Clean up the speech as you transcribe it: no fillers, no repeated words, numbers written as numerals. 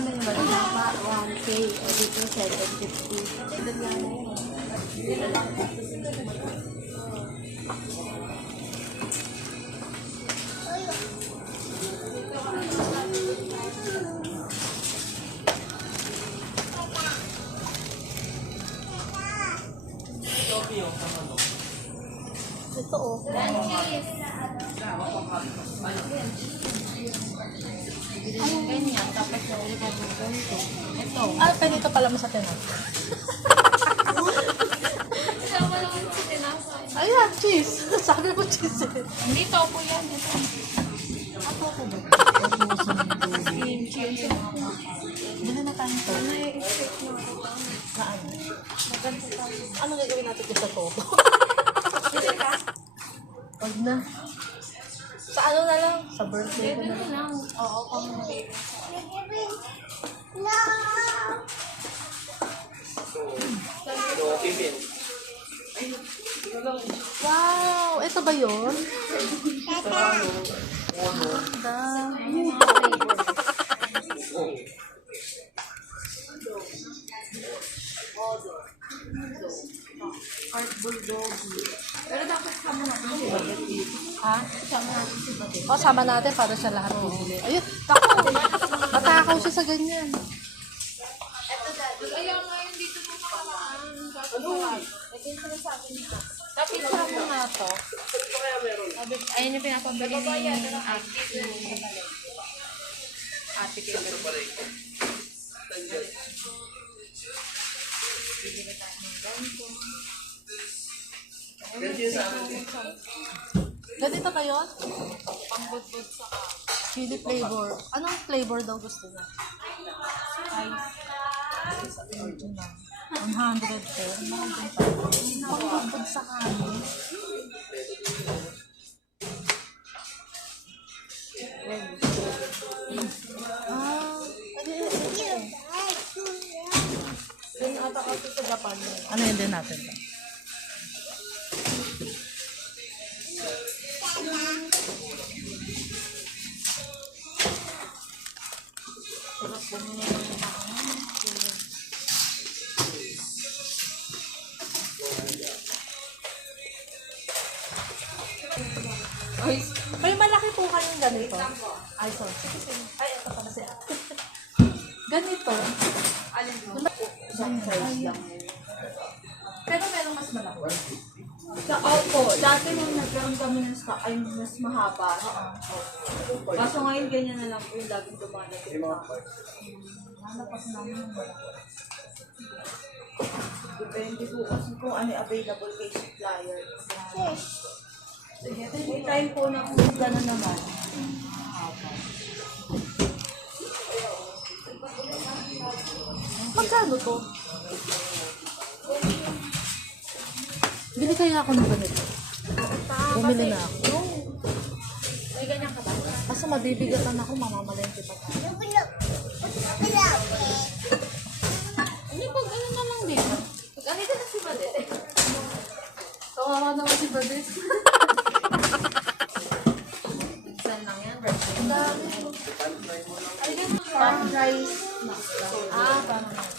Magkano yung ba? 1K. O dito 750. Doon nga na yun. Ito oh. Anong ganyan? Tapos yung ulit na ganito. Ito. Ah, ganito pala mo sa tinan. Sama naman si tinapay. Ayan, cheese. Sabi ko cheese eh. Hindi, topo yan. Ito. Ako ko ba? Cream cheese. Bili na tayo to. Ano yung expect nyo? Na ano? Ano gagawin natin ko sa toto? Wag na. Sa ano na lang? Sa birthday ko Pwede na na lang. lang. Oo, pang baby. Wow! Ito ba yun? Ganda. Art bulldog. Pero dapat sama natin si Babet dito. Ha? Sama natin si Babet. O, sama natin para sa lahat bibili. Ayun, tako. Matakaw siya sa ganyan. Ayaw nga yung dito mo nakalaan. Ano? Ito yung sinasabi niya. Tapos isa mo nga to. Ayun yung pinapabili ni ate ko. Bibili tayo ng ganito. Ganito ba yun? Pangbudbud sa Chili flavor. Anong flavor daw gusto niya? Original. 110. Pangbugbog sa kanin. Ah, yun ata kasi sa Japan. Ano yun din natin? Ay, May malaki po kayong ganito. Ay, sorry. Ay, ito pala siya. Ganito. alin mo? Isang size lang. Pero merong mas malaki. Sa opo, dati nung nagkaroon kami ng stock, ay mas mahaba. Kaso ngayon ganyan na lang po yung laging dumadating sa akin. Hanap kasi namin yung malaki. Depende po kasi kung ano yung available kay supplier. Yes. Sige, May time po na kung gano'n naman. magkano to? Bili kaya ako ng ganito. Bumili na ako. May ganyan ka ba? Kaso mabibigatan ako, mamamalengke pa tayo. Ano pag ano na lang din? Pag ano ka na si Badet? Kawawa naman si Badet. Saan lang yan? Birthday. Ang dami. Pan rice. Ah, parang